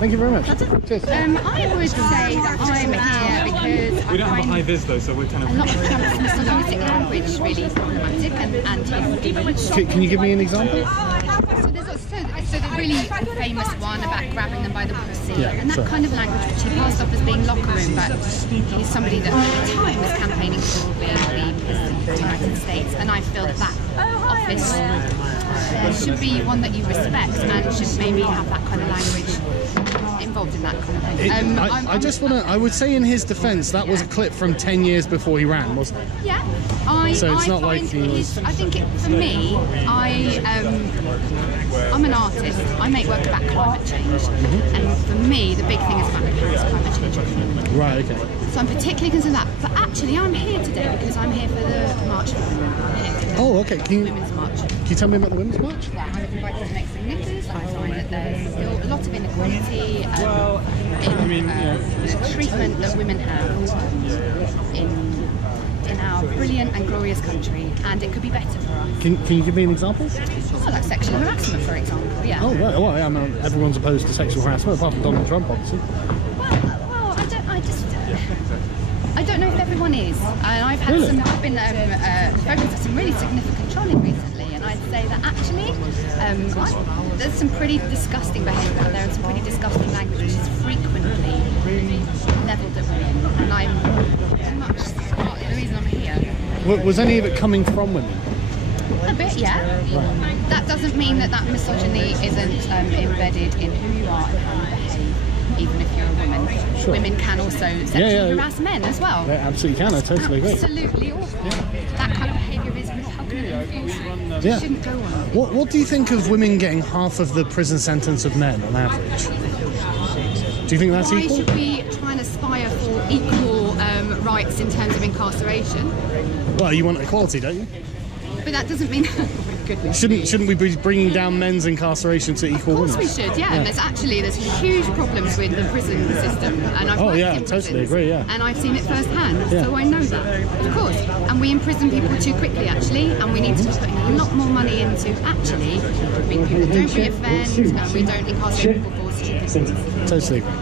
thank you very much. Cheers. I would say that I'm here because We don't have a high vis though, so we're kind of... a lot of Trump's misogynistic language really problematic and even with... Can you give me an example? So the really famous one about grabbing them by the pussy, Yeah, and that sure. kind of language which he passed off as being locker room, but he's somebody that at the time was campaigning for being the President of the United States, and I feel that office should be one that you respect and should maybe have that kind of language involved in that kind of thing. I just want to... I would say in his defence, that was a clip from 10 years before he ran, wasn't it? Yeah, So it's I not like find he was... I think for me, I'm an artist. I make work about climate change, and for me, the big thing is about the Paris climate change. Right, okay. So I'm particularly concerned with that. But actually, I'm here today because I'm here for the March for Women. I'm here today. Oh, okay. Women's March. Can you tell me about the Women's March? Yeah, I'm invited to make some knickers. I find that there's still a lot of inequality in the treatment that women have in our brilliant and glorious country, and it could be better for us. Can you give me an example? Well, like sexual harassment, for example. Yeah. Oh, right. Well, yeah, I mean, everyone's opposed to sexual harassment, apart from Donald Trump, obviously. Well, I don't know if everyone is. And I've had Really? I've been focused on some really significant trolling recently, and I'd say that actually there's some pretty disgusting behaviour out there and some pretty disgusting language which is frequently levelled at women. And I'm very much partly the reason I'm here. Was any of it coming from women? A bit, yeah. Right. That doesn't mean that misogyny isn't embedded in who you are and how you behave, even if you're a woman. Sure. Women can also sexually harass men as well. They absolutely can, I totally agree. Absolutely awful. That kind of behaviour is repugnant and abusive. Yeah. It shouldn't go on. What do you think of women getting half of the prison sentence of men on average? Do you think that's Why equal? should we try and aspire for equal rights in terms of incarceration? Well, you want equality, don't you? But that doesn't mean... Goodness. Shouldn't we be bringing down men's incarceration to equal women? Of course we should, yeah. And there's huge problems with the prison system. And I've worked in prisons, totally agree, yeah. And I've seen it firsthand, Yeah. so I know that, of course. And we imprison people too quickly, actually, and we need to be putting a lot more money into actually being people that don't reoffend, and we don't incarcerate people for stupid things. Totally agree.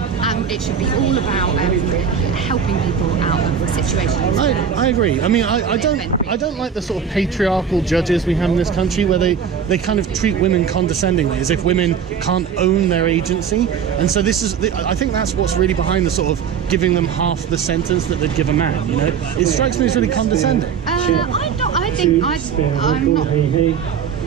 It should be all about helping people out of situations. I agree. I mean, I don't like the sort of patriarchal judges we have in this country where they kind of treat women condescendingly as if women can't own their agency. And so I think that's what's really behind the sort of giving them half the sentence that they'd give a man, you know? It strikes me as really condescending. I'm not...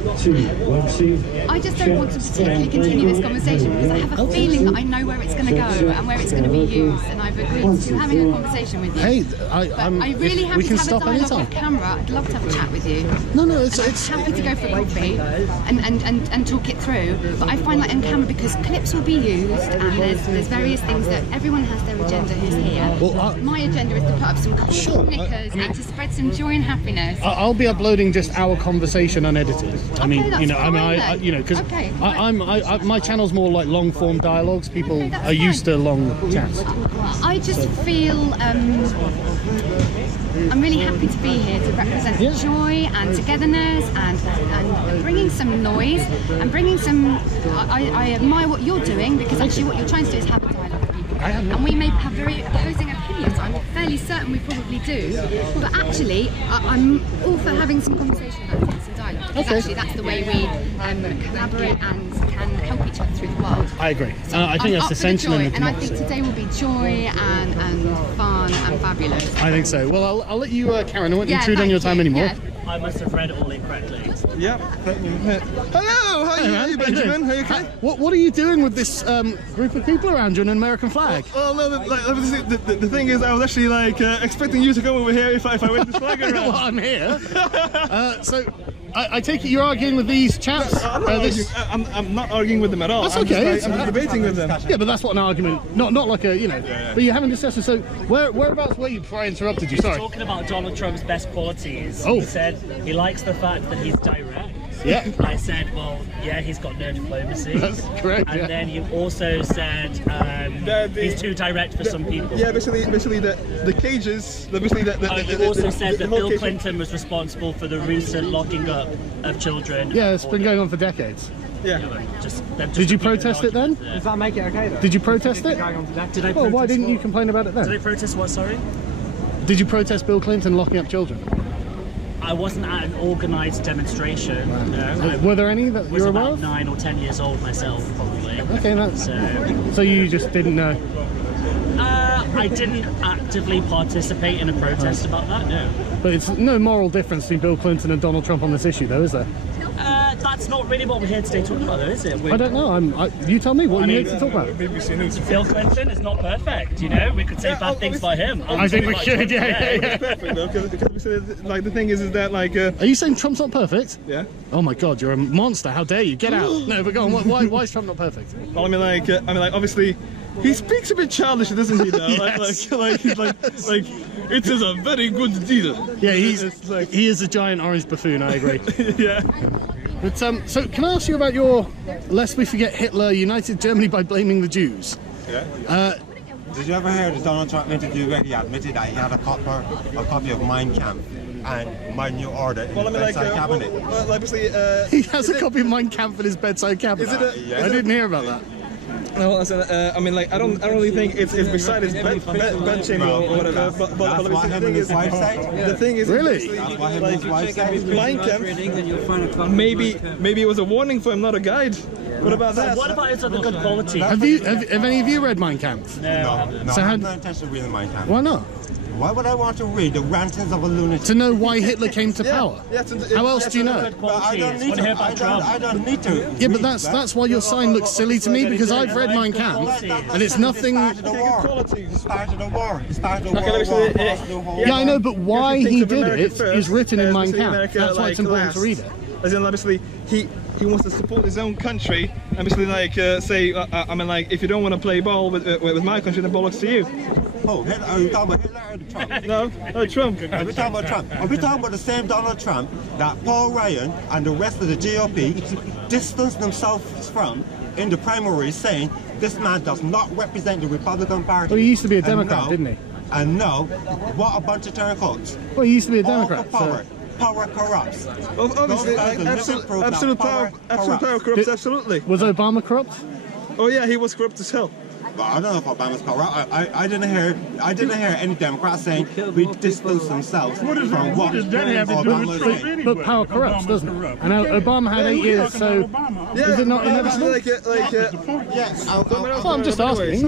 I just don't want to particularly continue this conversation because I have a feeling that I know where it's going to go and where it's going to be used, and I've agreed to having a conversation with you. Hey, I really happy to have a dialogue off camera. I'd love to have a chat with you. No, it's I'm happy to go for coffee and talk it through. But I find that in camera because clips will be used and there's various things that everyone has their agenda who's here. Well, my agenda is to put up some cool knickers and to spread some joy and happiness. I'll be uploading just our conversation unedited. I mean, that's you know, fine because Okay. my channel's more like long form dialogues. People are used to long chats. I just feel I'm really happy to be here to represent joy and togetherness and bringing some noise and bringing some. I admire what you're doing because actually what you're trying to do is have a dialogue with people. And we may have very opposing opinions. I'm fairly certain we probably do. But actually, I'm all for having some conversation about it, some dialogue. Because actually that's the way we collaborate and can help each other through the world. I agree. So I think that's essential in the and I democracy. think today will be joy and fun and fabulous. I think so. Well, I'll let you carry on. I won't Yeah, intrude on your time anymore. Yeah. I must have read it all incorrectly. Yep. Hello, how are you, Benjamin? How are you okay? What are you doing with this group of people around you in an American flag? Well, no, the thing is, I was actually like expecting you to come over here if I waved this flag around. Well, I'm here. So I take it you're arguing with these chaps? I'm not arguing with them at all. That's okay. I'm just debating with them. Yeah, but that's what an argument, not like a, you know, but you're having a discussion. So whereabouts were you before I interrupted you? Sorry. Talking about Donald Trump's best qualities, Oh. he said he likes the fact that he's direct. Yeah. I said, well, yeah, he's got no diplomacy. That's correct. And yeah. then you also said he's too direct for some people. Yeah, basically the cages. You also said that Bill Clinton was responsible for the recent locking up of children. Yeah, it's been going on for decades. Yeah. Did you protest it then? Does that make it okay though? Did you protest it? Did I Well, protest why didn't you what? complain about it then? Did I protest what, sorry? Did you protest Bill Clinton locking up children? I wasn't at an organised demonstration. No. Were there any that I you was were about aware of? 9 or 10 years old myself, probably. Okay, so you just didn't know. I didn't actively participate in a protest about that, no. But it's no moral difference between Bill Clinton and Donald Trump on this issue, though, is there? That's not really what we're here today talking about, though, is it? I don't know. You tell me. What are you here to talk about? Bill Clinton is not perfect, you know? We could say bad things about him. I think we should, yeah. Perfect though, because like the thing is that like. Are you saying Trump's not perfect? Yeah. Oh my God, you're a monster! How dare you? Get out! No, but go on. Why is Trump not perfect? Well, I mean, like obviously, he speaks a bit childish, doesn't he? Though, Yes. like it is a very good deal. Yeah, he is a giant orange buffoon. I agree. Yeah. But so can I ask you about your "Lest we forget Hitler united Germany by blaming the Jews"? Yeah. Did you ever hear the Donald Trump interview where he admitted that he had a copy of Mein Kampf and My New Order in his bedside cabinet? Well, obviously, he has a copy of Mein Kampf in his bedside cabinet. I didn't hear about that. No, I mean, like, I don't really think it's beside his bed chamber or whatever. But the thing is, really, like, Mein Kampf, maybe it was a warning for him, not a guide. What about that? What about his other good qualities? Have any of you read Mein Kampf? No. So I have no intention of reading Mein Kampf. Why not? Why would I want to read the rantings of a lunatic? To know why Hitler came to power. How else do you know? I don't need to. I don't need to. Yeah, but that's why your sign looks silly to me, because I've read Mein Kampf and it's nothing. It started a war. It started a war. Yeah, I know, but why he did it is written in Mein Kampf. That's why it's important to read it. As in, obviously, he wants to support his own country. Obviously, like say, I mean, like, if you don't want to play ball with my country, then bollocks to you. Oh, are you talking about Hitler or Trump? No, Trump. Are we talking about Trump? Are we talking about the same Donald Trump that Paul Ryan and the rest of the GOP distanced themselves from in the primaries, saying this man does not represent the Republican Party? Well, he used to be a Democrat, didn't he? And no, what a bunch of turncoats. Well, he used to be a Democrat. Power corrupts. Obviously, absolute power corrupts, absolutely. Was Obama corrupt? Oh yeah, he was corrupt as hell. But I don't know if Obama's corrupt. I didn't hear any Democrats saying we distance themselves from what Obama saying. But power corrupts, doesn't it? And Obama had 8 years, so is it not inevitable? Well, I'm just asking.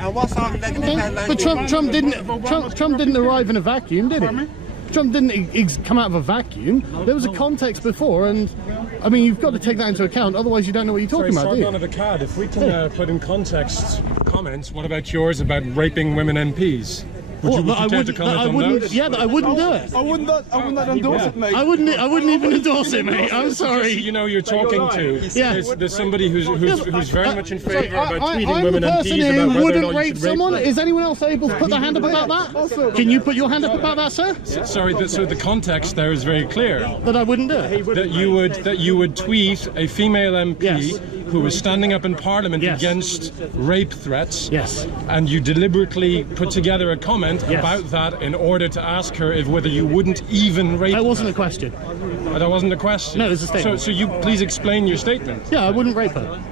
And what's our negative? But Trump didn't arrive in a vacuum, did he? Trump didn't come out of a vacuum. There was a context before, and I mean, you've got to take that into account. Otherwise, you don't know what you're talking about, do you? Sargon of Akkad, if we can put in context comments, what about yours about raping women MPs? Would you care to comment on those? Yeah, I wouldn't do it. I would not endorse it, mate. I wouldn't even endorse it, mate. I'm sorry. You know, you're talking to. Yeah. There's somebody who's very much in favour about tweeting women I'm the person MPs who about whether or wouldn't not you rape should rape someone. them. Is anyone else able to put their hand up about that? Can you put your hand up about that, sir? Sorry, so the context there is very clear. That I wouldn't do it. That you would tweet a female MP who was standing up in Parliament against rape threats. Yes. And you deliberately put together a comment about that in order to ask her whether you wouldn't even rape her. That wasn't a question. That wasn't a question. No, it was a statement. So you please explain your statement. Yeah, I wouldn't rape her.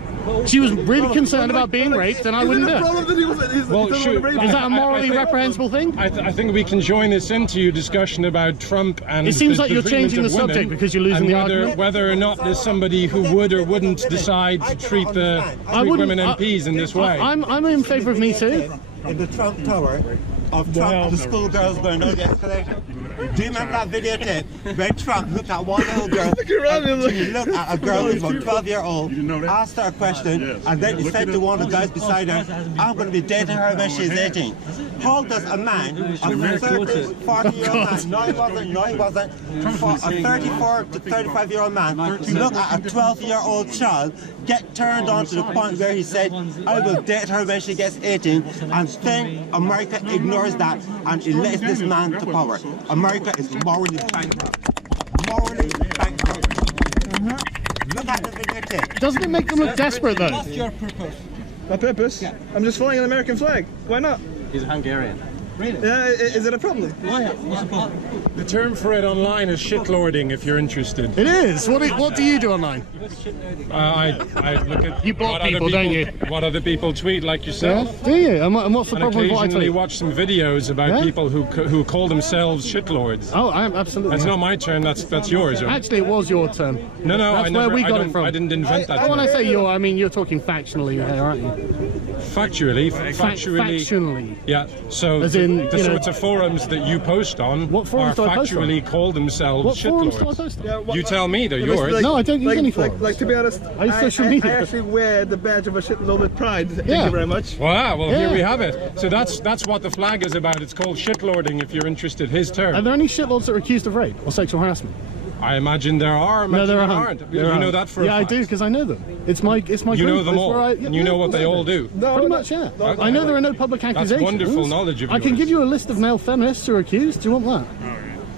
she was really concerned about being raped, and I wouldn't do it. Well, shoot. Is that a morally reprehensible thing? I think we can join this into your discussion about Trump and It seems the like you're treatment changing of the subject women, because you're losing and the whether, argument. whether or not there's somebody who would or wouldn't decide to treat women MPs in this way. I'm in favour of Me Too. In the Trump Tower of Trump and the schoolgirls going on the escalator. Do you remember that videotape where Trump looked at one little girl? He looked at a girl who was about 12-year-old, asked her a question, and then he said to one of the guys beside her, I'm going to be dating her when she's 18. How does a man, a 30, 40-year-old man, no he wasn't, a 34 to 35-year-old man, look at a 12-year-old child, get turned on to the point where he said, I will date her when she gets 18, and then America ignores that and elects this man to power. America is morally bankrupt. Morally bankrupt. Look at the videotape. Doesn't it make them look desperate though? What's your purpose? My purpose? Yeah. I'm just flying an American flag. Why not? He's a Hungarian. Really? Is it a problem? Why? What's the problem? The term for it online is shitlording, if you're interested. It is. What do you do online? I look at you block people, don't you? What other people tweet, like yourself. Yeah, do you? And what's the and problem with what I occasionally tweet? watch some videos about people who call themselves shitlords. Oh, I am absolutely. That's not my term. That's yours. Right? Actually, it was your term. No, that's where we got it from. I didn't invent that. When I say your, I mean you're talking factionally here, aren't you? Factually. Factionally. Yeah. So as in the sorts of forums that you post on what forums are do I post factually on? call themselves what shitlords. Forums do I post on? Yeah, you tell me they're yours. Like, no, I don't use any forums. Like to be honest, I use social media. I actually wear the badge of a shitload with pride. Thank Yeah. you very much. Wow, well here we have it. So that's what the flag is about. It's called shitlording, if you're interested. His term. Are there any shitloads that are accused of rape or sexual harassment? I imagine there are. No, there aren't. You know that for a fact? I do because I know them. It's my You group. know them It's all. where I, and you know what they all do. Pretty much, yeah. Okay. I know there are no public accusations. That's wonderful knowledge of I can yours. give you a list of male feminists who are accused. Do you want that?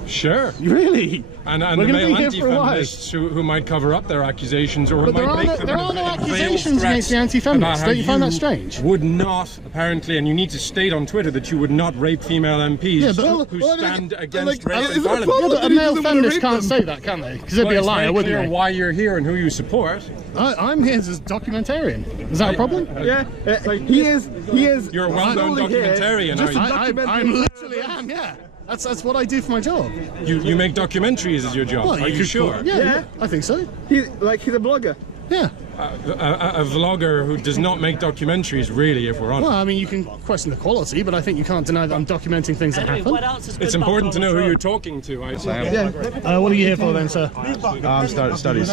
Sure. Really? And We're the gonna male be here for a while. anti-feminists who might cover up their accusations or But might make them there are no veiled accusations against the threats anti-feminists. about Don't you how find that strange? Would not, apparently, and you need to state on Twitter that you would not rape female MPs who stand against rape in Parliament. Yeah, but a male feminist can't say that, can they? Because they'd be a liar, wouldn't clear they? why you're here and who you support. I'm here as a documentarian. Is that a problem? Yeah, he is. You're a well-known documentarian, are you? I literally am, yeah. That's what I do for my job. You make documentaries as your job. Well, Are you sure? Yeah, I think so. He's a blogger. Yeah. A vlogger who does not make documentaries, really, if we're honest. Well, I mean, you can question the quality, but I think you can't deny that I'm documenting things that happen. It's important to know who you're talking to, I say. What are you here for then, sir? Studies.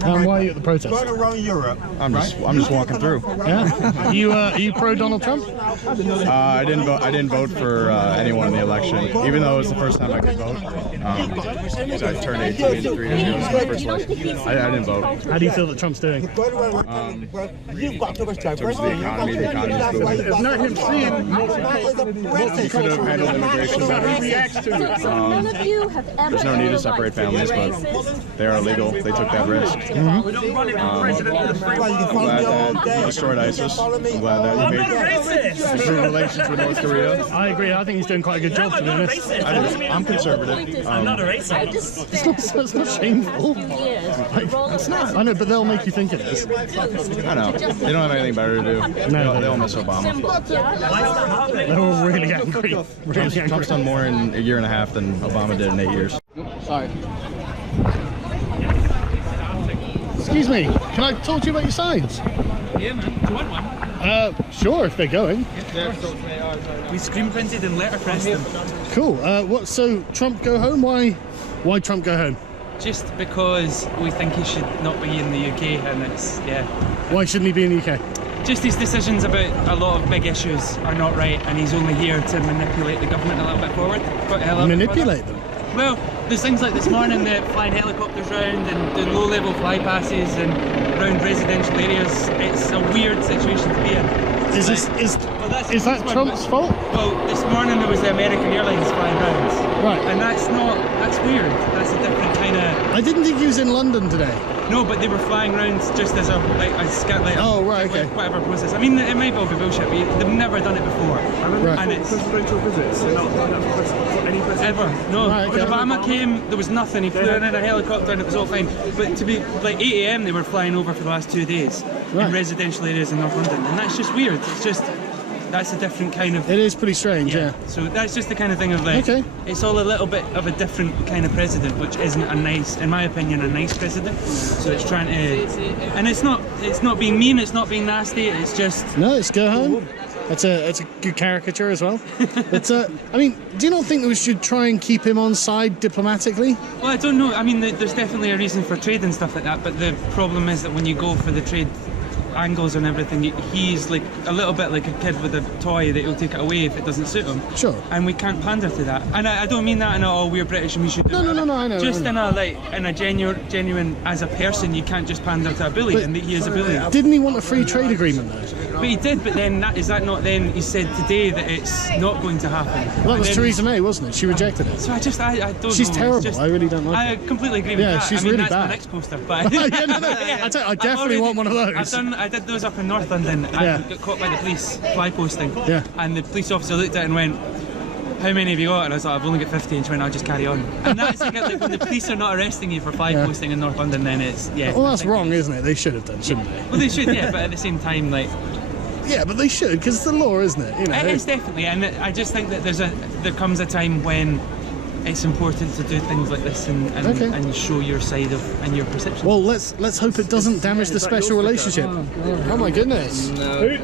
Why are you at the protest? Around Europe. I'm just walking through. Yeah. Are you pro Donald Trump? I didn't vote for anyone in the election, even though it was the first time I could vote. So I turned 18 3 years ago. It was my first election. I didn't vote. How do you feel that Trump's doing? In terms of the economy is booming. It's not him saying He could have handled immigration better. There's no need to separate families, but they are illegal. They took that risk. I'm glad that he destroyed ISIS. I'm glad that he made improved relations with North Korea. I agree. I think he's doing quite a good job, to be honest. I'm conservative. I'm not a racist. It's not shameful. It's not. I know, but they'll make you think it is. I know. They don't have anything better to do. No, they'll miss Obama. They're all really angry. Trump's done more in a year and a half than Obama did in 8 years. Sorry. Excuse me, can I talk to you about your signs? Yeah, man. Do you want one? Sure, if they're going. We screen printed and letterpressed them. Cool. So Trump go home? Why Trump go home? Just because we think he should not be in the UK, and Why shouldn't he be in the UK? Just his decisions about a lot of big issues are not right, and he's only here to manipulate the government a little bit forward. Manipulate them? Well, there's things like this morning that flying helicopters round and doing low-level fly passes and around residential areas. It's a weird situation to be in. Is that Trump's fault? Well, this morning there was the American Airlines flying round. Right. And that's weird. That's a different kind of... I didn't think he was in London today. No, but they were flying around just as a whatever process. I mean, it might well be bullshit, but they've never done it before. And it's presidential visits. Any ever. No. When Obama came, there was nothing. He flew in a helicopter and it was all fine. But to be like 8 AM, they were flying over for the last 2 days in residential areas in North London, and that's just weird. It's just. That's a different kind of... It is pretty strange, yeah. So that's just the kind of thing of like... Okay. It's all a little bit of a different kind of president, which isn't a nice, in my opinion, a nice president. So it's trying to... And it's not being mean, it's not being nasty, it's just... No, it's go home. It's a good caricature as well. But, I mean, do you not think that we should try and keep him on side diplomatically? Well, I don't know. I mean, there's definitely a reason for trade and stuff like that, but the problem is that when you go for the trade angles and everything, he's like a little bit like a kid with a toy that he'll take it away if it doesn't suit him. Sure. And we can't pander to that. And I don't mean that in a, oh, we're British and we should do No, I know. Just in a genuine, as a person, you can't just pander to a bully, and he is a bully. Didn't he want a free trade agreement though? But he did, but then is that not then, he said today that it's not going to happen. Well, that was Theresa May, wasn't it? She rejected it. So I don't know. She's terrible, I really don't like her. I completely agree with that. She's really that's bad. my next poster, but... I definitely want one of those. I did those up in North London and got caught by the police fly posting. Yeah. And the police officer looked at it and went, how many have you got? And I was like, I've only got 50, and she went, I'll just carry on. And that's like when the police are not arresting you for fly posting in North London, then it's, Well, that's wrong, isn't it? They should have done, shouldn't they? Well, they should, yeah, but at the same time, like... Yeah, but they should, because it's the law, isn't it? You know, it is definitely, and I just think that there comes a time when it's important to do things like this and show your side of and your perception. Well, let's hope it doesn't damage the special relationship. Oh my goodness! No.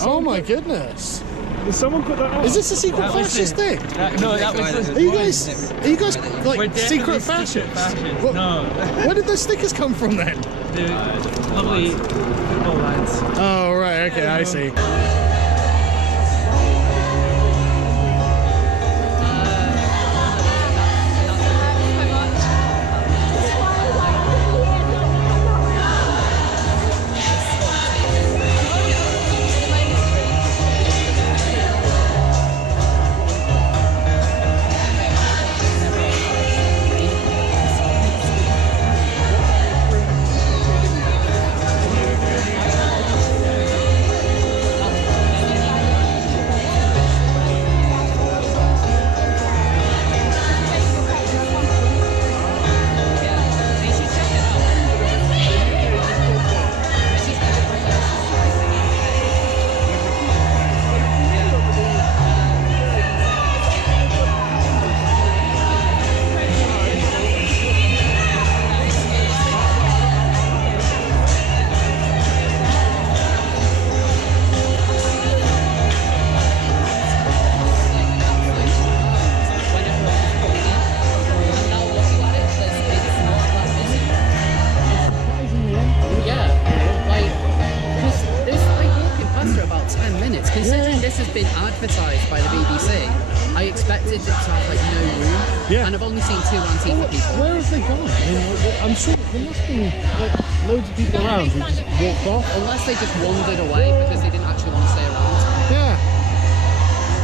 Oh my goodness! Did someone put that up? Is this a secret fascist thing? No, that was. Are you guys like secret fascists? No. Where did those stickers come from then? The lovely football lads. Oh right, okay, I see. been advertised by the BBC, I expected it to have like no room. Yeah. And I've only seen 2 Antifa people. Where have they gone? I mean, I'm sure there must be like loads of people around who just walked off. Unless they just wandered away because they didn't actually want to stay around. Yeah.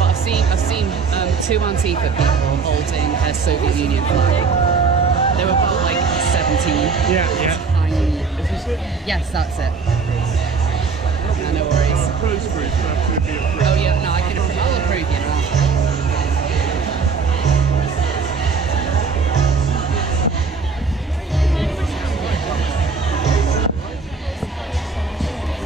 But I've seen 2 Antifa people holding a Soviet Union flag. They were about like 17. Yeah, yeah. Tiny. Is this it? Yes, that's it. No worries. Close group, Oh